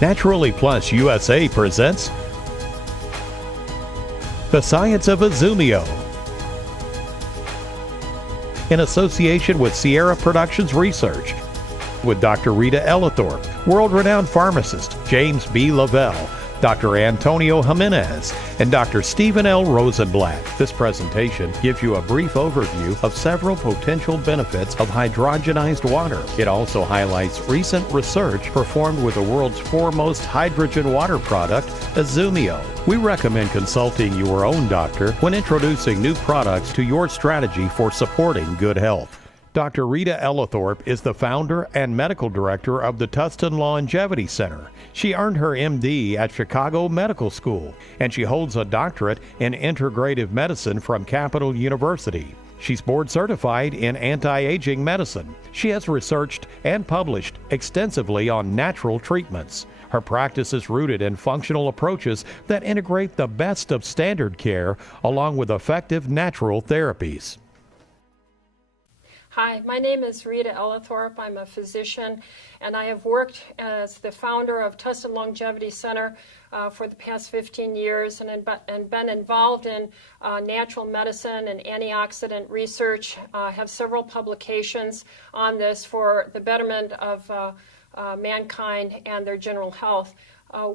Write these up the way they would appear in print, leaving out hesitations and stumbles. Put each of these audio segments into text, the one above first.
Naturally Plus USA presents The Science of IZUMIO in association with Sierra Productions Research with Dr. Rita Ellithorpe, world-renowned pharmacist James B. Lavelle, Dr. Antonio Jimenez, and Dr. Stephen L. Rosenblatt. This presentation gives you a brief overview of several potential benefits of hydrogenized water. It also highlights recent research performed with the world's foremost hydrogen water product, IZUMIO. We recommend consulting your own doctor when introducing new products to your strategy for supporting good health. Dr. Rita Ellithorpe is the founder and medical director of the Tustin Longevity Center. She earned her MD at Chicago Medical School, and she holds a doctorate in integrative medicine from Capital University. She's board certified in anti-aging medicine. She has researched and published extensively on natural treatments. Her practice is rooted in functional approaches that integrate the best of standard care along with effective natural therapies. Hi, my name is Rita Ellithorpe. I'm a physician, and I have worked as the founder of Tustin Longevity Center for the past 15 years and been involved in natural medicine and antioxidant research. I have several publications on this for the betterment of mankind and their general health.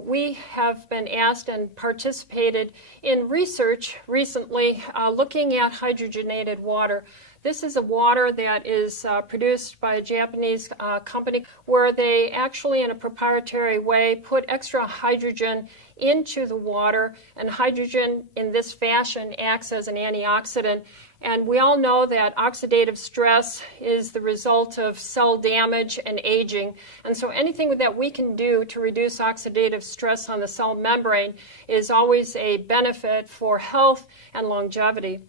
We have been asked and participated in research recently looking at hydrogenated water. This is a water that is produced by a Japanese company where they actually, in a proprietary way, put extra hydrogen into the water, and hydrogen in this fashion acts as an antioxidant. And we all know that oxidative stress is the result of cell damage and aging. And so anything that we can do to reduce oxidative stress on the cell membrane is always a benefit for health and longevity.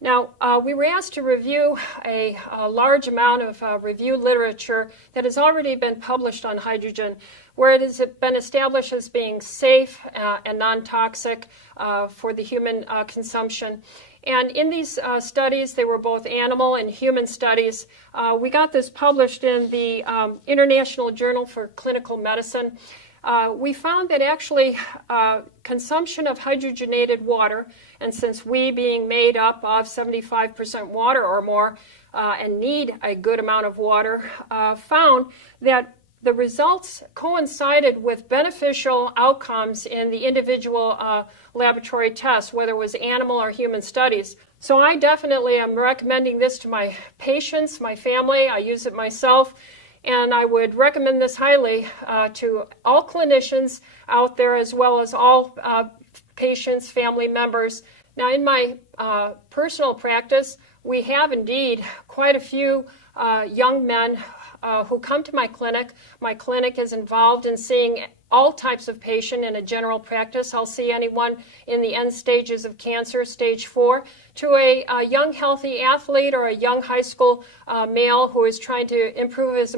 Now, we were asked to review a large amount of review literature that has already been published on hydrogen, where it has been established as being safe and non-toxic for the human consumption. And in these studies, they were both animal and human studies. We got this published in the International Journal for Clinical Medicine. We found that actually consumption of hydrogenated water, and since we being made up of 75% water or more and need a good amount of water, found that the results coincided with beneficial outcomes in the individual laboratory tests, whether it was animal or human studies. So I definitely am recommending this to my patients, my family. I use it myself. And I would recommend this highly to all clinicians out there, as well as all patients, family members. Now, in my personal practice, we have indeed quite a few young men who come to my clinic. My clinic is involved in seeing all types of patient in a general practice. I'll see anyone in the end stages of cancer, stage 4, to a young healthy athlete or a young high school male who is trying to improve his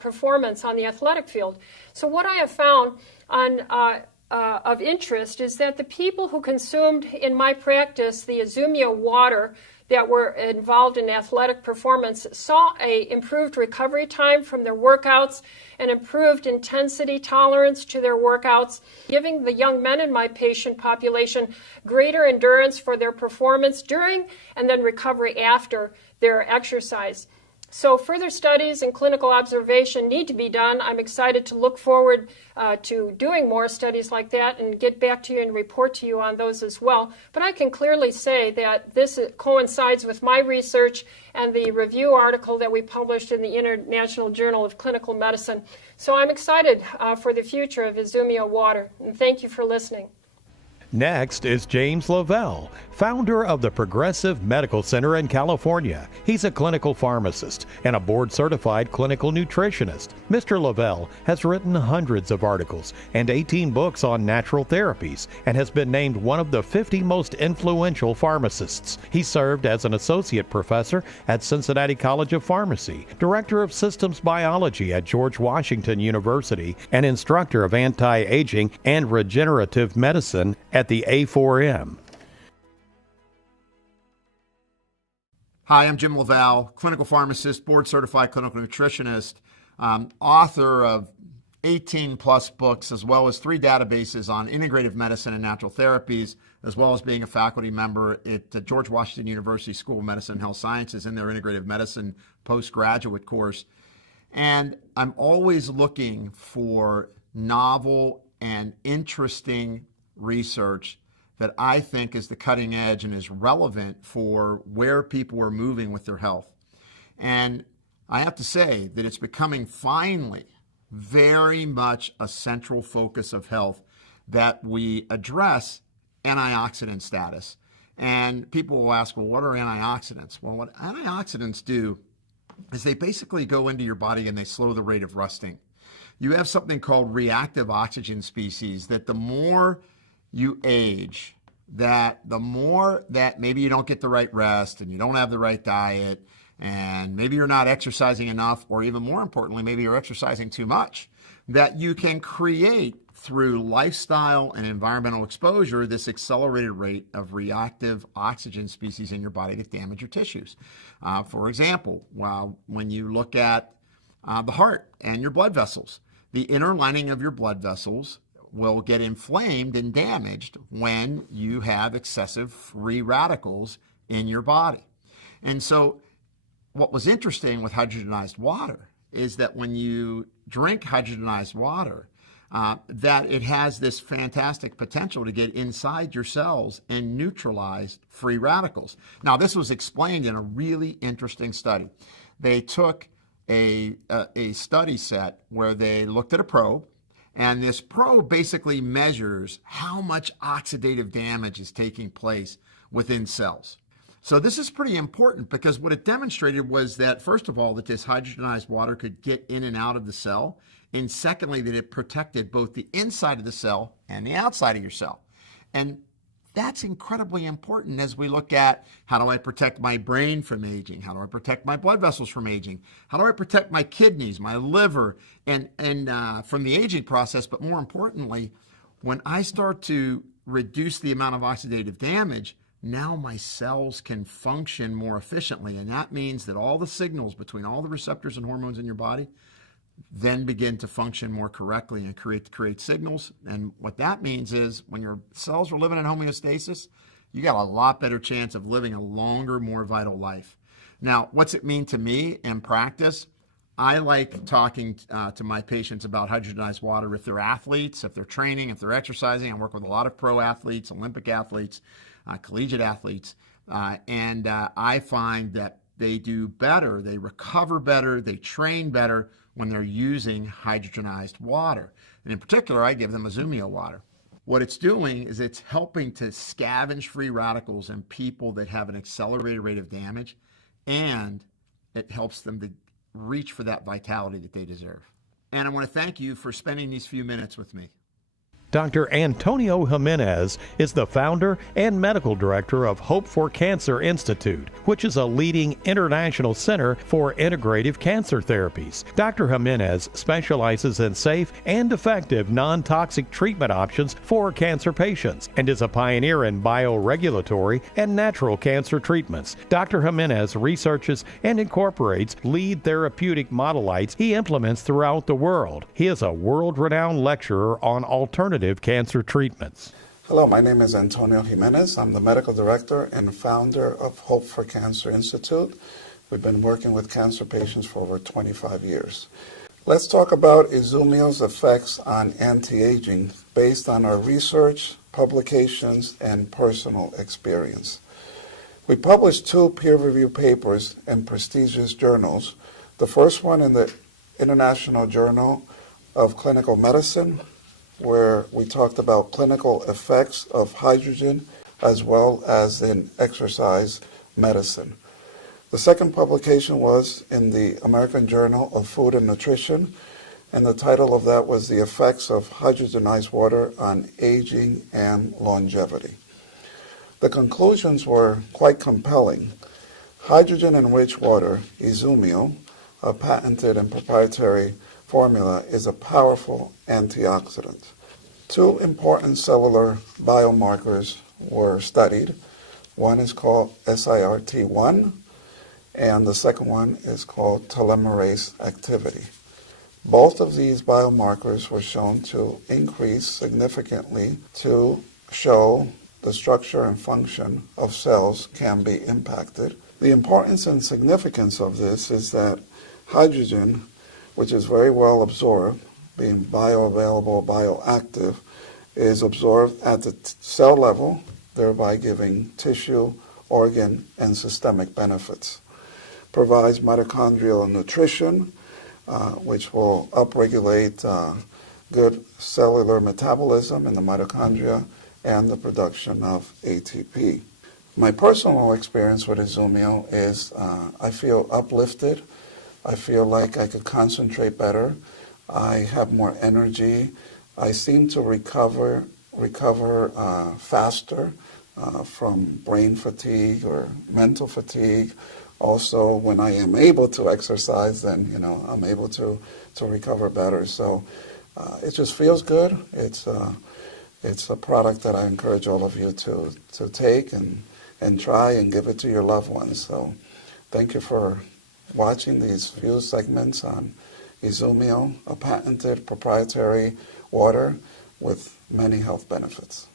performance on the athletic field. So what I have found of interest is that the people who consumed in my practice the IZUMIO water that were involved in athletic performance saw a improved recovery time from their workouts and improved intensity tolerance to their workouts, giving the young men in my patient population greater endurance for their performance during and then recovery after their exercise. So further studies and clinical observation need to be done. I'm excited to look forward to doing more studies like that and get back to you and report to you on those as well. But I can clearly say that this coincides with my research and the review article that we published in the International Journal of Clinical Medicine. So I'm excited for the future of IZUMIO water, and thank you for listening. Next is James Lavelle, founder of the Progressive Medical Center in California. He's a clinical pharmacist and a board-certified clinical nutritionist. Mr. Lavelle has written hundreds of articles and 18 books on natural therapies and has been named one of the 50 most influential pharmacists. He served as an associate professor at Cincinnati College of Pharmacy, director of systems biology at George Washington University, and instructor of anti-aging and regenerative medicine at the A4M. Hi, I'm Jim Lavelle, clinical pharmacist, board-certified clinical nutritionist, author of 18 plus books, as well as 3 databases on integrative medicine and natural therapies, as well as being a faculty member at the George Washington University School of Medicine and Health Sciences in their integrative medicine postgraduate course. And I'm always looking for novel and interesting research that I think is the cutting edge and is relevant for where people are moving with their health. And I have to say that it's becoming finally very much a central focus of health that we address antioxidant status. And people will ask, well, what are antioxidants? Well, what antioxidants do is they basically go into your body and they slow the rate of rusting. You have something called reactive oxygen species that the more you age, that the more that maybe you don't get the right rest and you don't have the right diet, and maybe you're not exercising enough, or even more importantly, maybe you're exercising too much, that you can create through lifestyle and environmental exposure this accelerated rate of reactive oxygen species in your body that damage your tissues. For example, when you look at the heart and your blood vessels, the inner lining of your blood vessels will get inflamed and damaged when you have excessive free radicals in your body. And so what was interesting with hydrogenized water is that when you drink hydrogenized water, that it has this fantastic potential to get inside your cells and neutralize free radicals. Now, this was explained in a really interesting study. They took a study set where they looked at a probe, and this probe basically measures how much oxidative damage is taking place within cells. So this is pretty important because what it demonstrated was that, first of all, that this hydrogenized water could get in and out of the cell, and secondly, that it protected both the inside of the cell and the outside of your cell. And that's incredibly important as we look at, how do I protect my brain from aging? How do I protect my blood vessels from aging? How do I protect my kidneys, my liver, and from the aging process? But more importantly, when I start to reduce the amount of oxidative damage, now my cells can function more efficiently. And that means that all the signals between all the receptors and hormones in your body then begin to function more correctly and create signals. And what that means is when your cells are living in homeostasis, you got a lot better chance of living a longer, more vital life. Now, what's it mean to me in practice? I like talking to my patients about hydrogenized water if they're athletes, if they're training, if they're exercising. I work with a lot of pro athletes, Olympic athletes, collegiate athletes, and I find that they do better, they recover better, they train better when they're using hydrogenized water. And in particular, I give them IZUMIO water. What it's doing is it's helping to scavenge free radicals in people that have an accelerated rate of damage, and it helps them to reach for that vitality that they deserve. And I want to thank you for spending these few minutes with me. Dr. Antonio Jimenez is the founder and medical director of Hope for Cancer Institute, which is a leading international center for integrative cancer therapies. Dr. Jimenez specializes in safe and effective non-toxic treatment options for cancer patients and is a pioneer in bioregulatory and natural cancer treatments. Dr. Jimenez researches and incorporates lead therapeutic modalites he implements throughout the world. He is a world-renowned lecturer on alternative cancer treatments. Hello, my name is Antonio Jimenez. I'm the medical director and founder of Hope for Cancer Institute. We've been working with cancer patients for over 25 years. Let's talk about IZUMIO's effects on anti-aging based on our research, publications, and personal experience. We published 2 peer-reviewed papers in prestigious journals. The first one in the International Journal of Clinical Medicine, where we talked about clinical effects of hydrogen as well as in exercise medicine. The second publication was in the American Journal of Food and Nutrition, and the title of that was The Effects of Hydrogenized Water on Aging and Longevity. The conclusions were quite compelling. Hydrogen-enriched water, IZUMIO, a patented and proprietary formula, is a powerful antioxidant. 2 important cellular biomarkers were studied. One is called SIRT1, and the second one is called telomerase activity. Both of these biomarkers were shown to increase significantly to show the structure and function of cells can be impacted. The importance and significance of this is that hydrogen, which is very well absorbed, being bioavailable, bioactive, is absorbed at the cell level, thereby giving tissue, organ, and systemic benefits. Provides mitochondrial nutrition, which will upregulate good cellular metabolism in the mitochondria and the production of ATP. My personal experience with IZUMIO is I feel uplifted. I feel like I could concentrate better. I have more energy. I seem to recover faster from brain fatigue or mental fatigue. Also, when I am able to exercise, then I'm able to recover better. So it just feels good. It's a product that I encourage all of you to take and try and give it to your loved ones. So thank you for watching these few segments on IZUMIO, a patented proprietary water with many health benefits.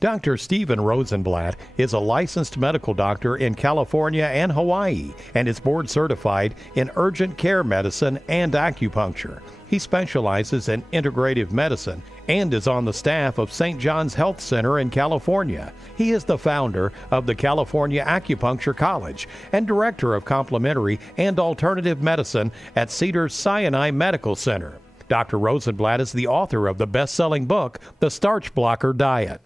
Dr. Stephen Rosenblatt is a licensed medical doctor in California and Hawaii and is board certified in urgent care medicine and acupuncture. He specializes in integrative medicine and is on the staff of St. John's Health Center in California. He is the founder of the California Acupuncture College and director of complementary and alternative medicine at Cedars-Sinai Medical Center. Dr. Rosenblatt is the author of the best-selling book, The Starch Blocker Diet.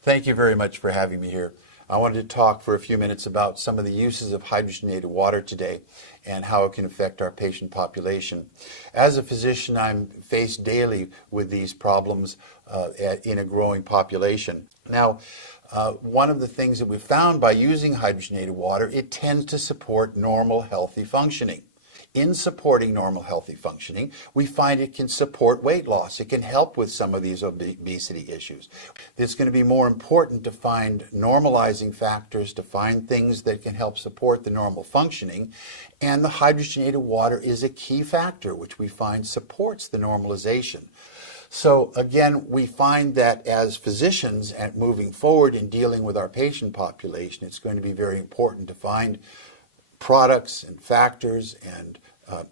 Thank you very much for having me here. I wanted to talk for a few minutes about some of the uses of hydrogenated water today and how it can affect our patient population. As a physician, I'm faced daily with these problems in a growing population. Now, one of the things that we found by using hydrogenated water, it tends to support normal, healthy functioning. In supporting normal, healthy functioning, we find it can support weight loss. It can help with some of these obesity issues. It's going to be more important to find normalizing factors, to find things that can help support the normal functioning. And the hydrogenated water is a key factor, which we find supports the normalization. So again, we find that as physicians and moving forward in dealing with our patient population, it's going to be very important to find products and factors and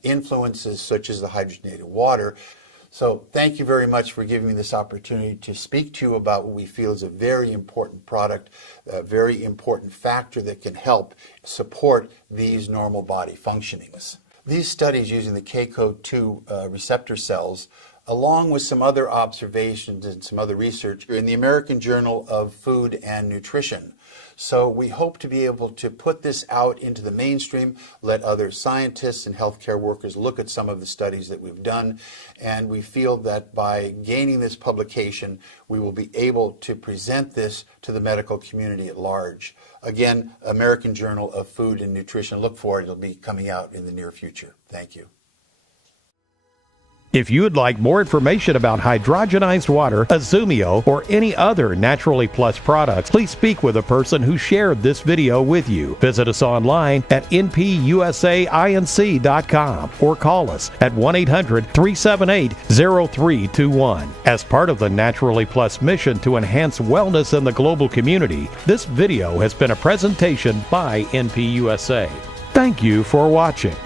influences such as the hydrogenated water. So thank you very much for giving me this opportunity to speak to you about what we feel is a very important product, a very important factor that can help support these normal body functionings. These studies using the KCO2 receptor cells, along with some other observations and some other research, are in the American Journal of Food and Nutrition. So we hope to be able to put this out into the mainstream, let other scientists and healthcare workers look at some of the studies that we've done, and we feel that by gaining this publication, we will be able to present this to the medical community at large. Again, American Journal of Food and Nutrition. Look for it. It'll be coming out in the near future. Thank you. If you would like more information about hydrogenized water, IZUMIO, or any other Naturally Plus products, please speak with a person who shared this video with you. Visit us online at npusainc.com or call us at 1-800-378-0321. As part of the Naturally Plus mission to enhance wellness in the global community, this video has been a presentation by NPUSA. Thank you for watching.